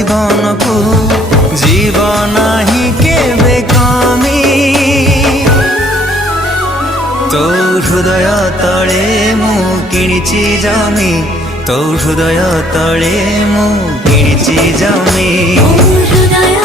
जीवन को जीवन ही केबे कमी तो हृदय तले मु किणिची जमी तो हृदय तले मु किणिची जमी हृदय